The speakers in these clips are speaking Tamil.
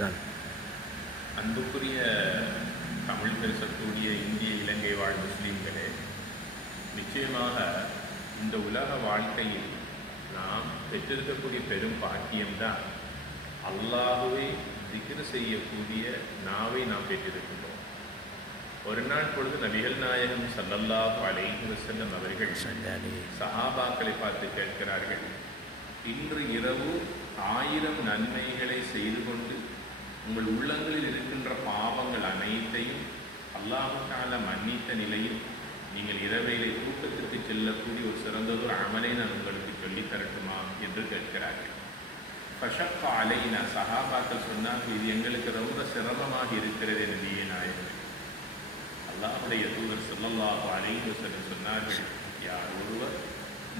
தான். அன்புக்குரிய தமிழ் பேசக்கூடிய இந்திய இலங்கை வாழ் முஸ்லீம்களே, நிச்சயமாக இந்த உலக வாழ்க்கையில் நாம் பெற்றிருக்கக்கூடிய பெரும் பாக்கியம்தான் அல்லாஹுவை திக்ர் செய்யக்கூடிய நாவை நாம் பெற்றிருக்கின்றோம். ஒரு நாள் பொழுது நபிகள் நாயகம் ஸல்லல்லாஹு அலைஹி வஸல்லம் அவர்கள் சஹாபாக்களை பார்த்து கேட்கிறார்கள், இன்று இரவு 1000 நன்மைகளை செய்து கொண்டு உங்கள் உள்ளங்களில் இருக்கின்ற பாவங்கள் அனைத்தையும் அல்லாஹ் தஆலா மன்னித்த நிலையில் நீங்கள் இரவையிலே தூக்கத்திற்கு செல்லக்கூடிய ஒரு சிறந்ததொரு அமலை நான் உங்களுக்கு சொல்லித் தரட்டுமா என்று கேட்கிறார்கள். ஃபஷக்க அலைனா, சஹாபாக்கள் சொன்னார்கள், இது எங்களுக்கு ரொம்ப சிரமமாக இருக்கிறது நபியே நாயகமே. அல்லாஹ்வுடைய தூதர் ஸல்லல்லாஹு அலைஹி வஸல்லம் சொன்னார்கள், யார் ஒருவர்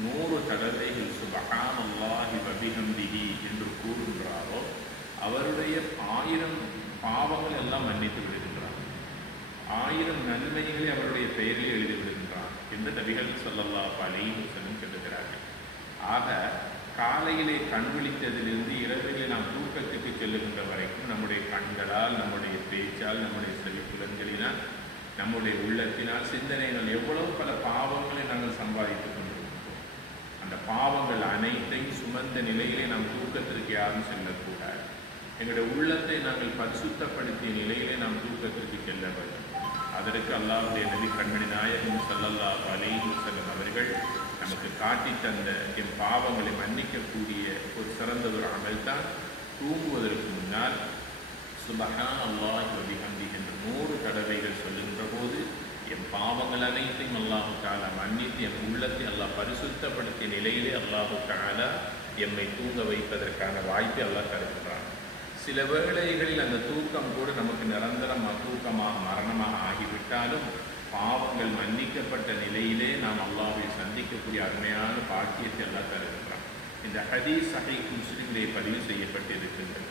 100 தடவைகள் சுப்ஹானல்லாஹி வ பிஹம்திஹி என்று கூறுகின்றாரோ அவருடைய 1000 பாவங்கள் எல்லாம் மன்னித்து விடுகின்றார், 1000 நன்மைகளை அவருடைய பெயரில் எழுதி விடுகின்றார் என்று நபிகள் ஸல்லல்லாஹு அலைஹி வஸல்லம் சொல்லுகிறார்கள். ஆக காலையிலே கண் விழித்ததிலிருந்து இரவிலே நாம் தூக்கத்துக்கு செல்லுகின்ற வரைக்கும் நம்முடைய கண்களால், நம்முடைய பேச்சால், நம்முடைய செவிப்புலன்களினால், நம்முடைய உள்ளத்தினால், சிந்தனைகள் எவ்வளவு பல பாவங்களை நாங்கள் சம்பாதித்துக் கொண்டிருக்கிறோம். அந்த பாவங்கள் அனைத்தையும் சுமந்த நிலையிலே நாம் தூக்கத்திற்கு யாரும் செல்லக்கூடாது. எங்களுடைய உள்ளத்தை நாங்கள் பரிசுத்தப்படுத்திய நிலையிலே நாம் தூக்கத்திற்கு செல்ல வேண்டும். அதற்கு அல்லாஹ்வுடைய நபி கண்மணி நாயகம் ஸல்லல்லாஹு அலைஹி வஸல்லம் அவர்கள் நமக்கு காட்டி தந்த என் பாவங்களை மன்னிக்கக்கூடிய ஒரு சிறந்த ஒரு அமல் தான் தூங்குவதற்கு முன்னால் சுப்ஹானல்லாஹி வ பிஹம்திஹி என்று 100 தடவைகள் சொல்லுகின்ற போது என் பாவங்கள் அனைத்தையும் அல்லாஹு தஆலா மன்னித்து என் உள்ளத்தை அல்லாஹ் பரிசுத்தப்படுத்திய நிலையிலே அல்லாஹு தஆலா எம்மை தூங்க வைப்பதற்கான வாய்ப்பை அல்லாஹ் தருகின்றான். சில வேளைகளில் அந்த தூக்கம் கூட நமக்கு நிரந்தரமாக தூக்கமாக மரணமாக ஆகிவிட்டாலும் பாவங்கள் மன்னிக்கப்பட்ட நிலையிலே நாம் அல்லாஹ்வை சந்திக்கக்கூடிய அருமையான பாக்கியத்தை அல்லாஹ் தருகின்றான். இந்த ஹதீஸ் சஹீஹ் முஸ்லிமிலே பதிவு செய்யப்பட்டிருக்கின்றது.